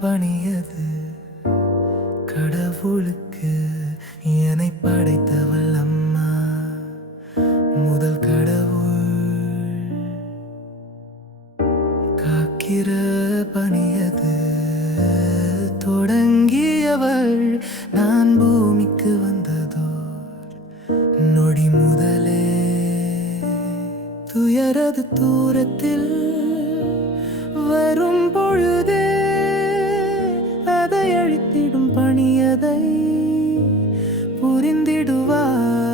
பணியது கடவுளுக்கு. என்னை படைத்தவள் அம்மா முதல் கடவுள். காக்கிற பணியது தொடங்கியவள் நான் பூமிக்கு வந்ததோ. நொடி முதலே துயரது தூரத்தில் மறைந்திடுவார்